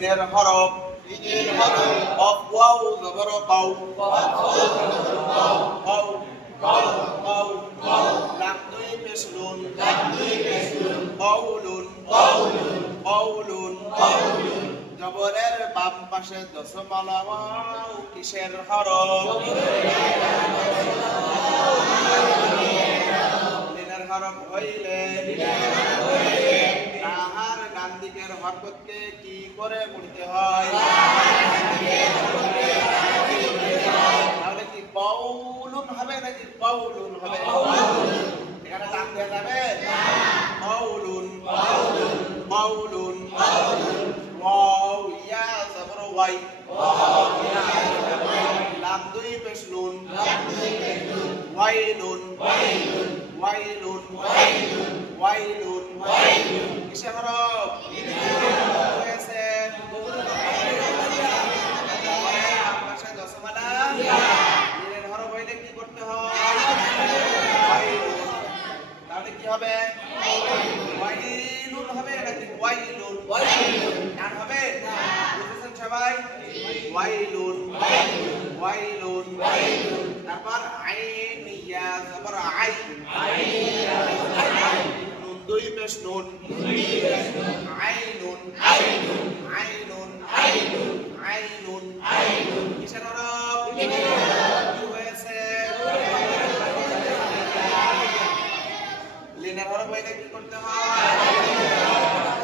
লিনের হরফ of wow জবর cow লাম দুই পেশ নুন কওলুন জবরের বাম পাশে দশমালা ওয়াও কিসের হরফ লিনের হরফ হইলে তাহার ডান দিকের হরকতকে কি করে পড়তে হয় তাহলে কি কওলুন হবে নাকি কওলুন হবে এখানে টান দেওয়া যাবে কওলুন ওয়াও ইয়া জবর ওয়াই লাম দুই পেশ নুন ওয়াইলুন কিসের হরফ হয়েছে পাশে দশমালা লিনের হরফ হইলে কি করতে হয় তাহলে কি হবে ওয়াইলুন হবে নাকি ওয়াইলুন টান হবে বুঝেছেন সবাই ওয়াইলুন তারপর আইন ইয়া জবর আই নুন দুই পেশ নুন আইনুন কিসের হরফ কি হয়েছে লিনের হরফ হইলে কি করতে হয়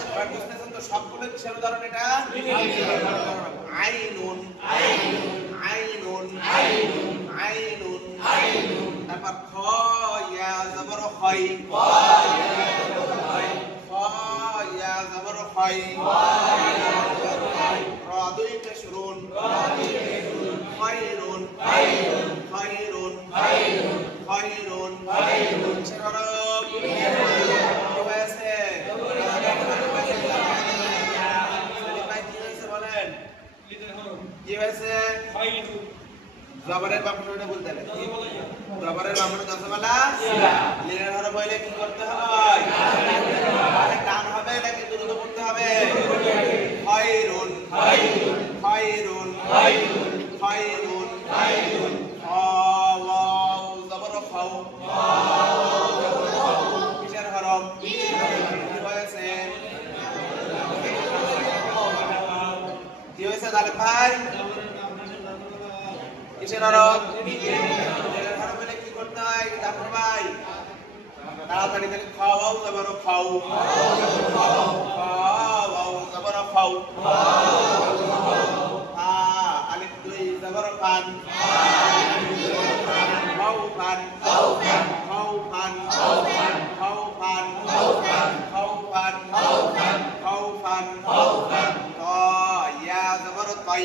সবাই বুঝতেছেন তো সবগুলো কিসের উদাহরণ এটা আইনুন তারপর খ ইয়া জবর খই র দুই পেশ রুন খায়রুন কিসের হরফ কি হয়েছে বলেন কি হয়েছে জবরের বামটা বলতে হবে জবরের বামটা দশমালা লিনের হরফ হইলে কি করতে হয় টান হবে নাকি দ্রুত পড়তে হবে খায়রুন ওয়াও জবর খাও কিসের হরফ কি হয়েছে তাহলে ভাই কিসের হরফ লিনের হরফ হইলে কি করতে হয় জাফর ভাই তাড়াতাড়ি তাহলে খাওয়াও জবর খাও আলিফ দুই জবর ফান খাওফান ত ইয়া জবর তাই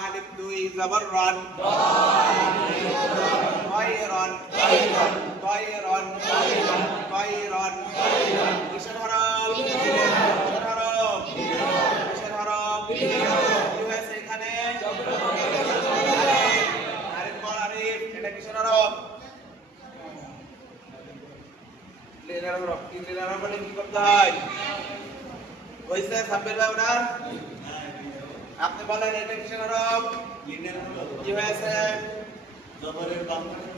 আলিফ দুই জবর রান طيرا কিসের হরফ কি হয়েছে এখানে আরিফ এটা কিসের হরফ লিনের হরফ মানে কি করতে হয় হইছে সাব্বির ভাই ওনার আপনি বলেন এটা কিসের হরফ কি হয়েছে জবরের বাম পাশে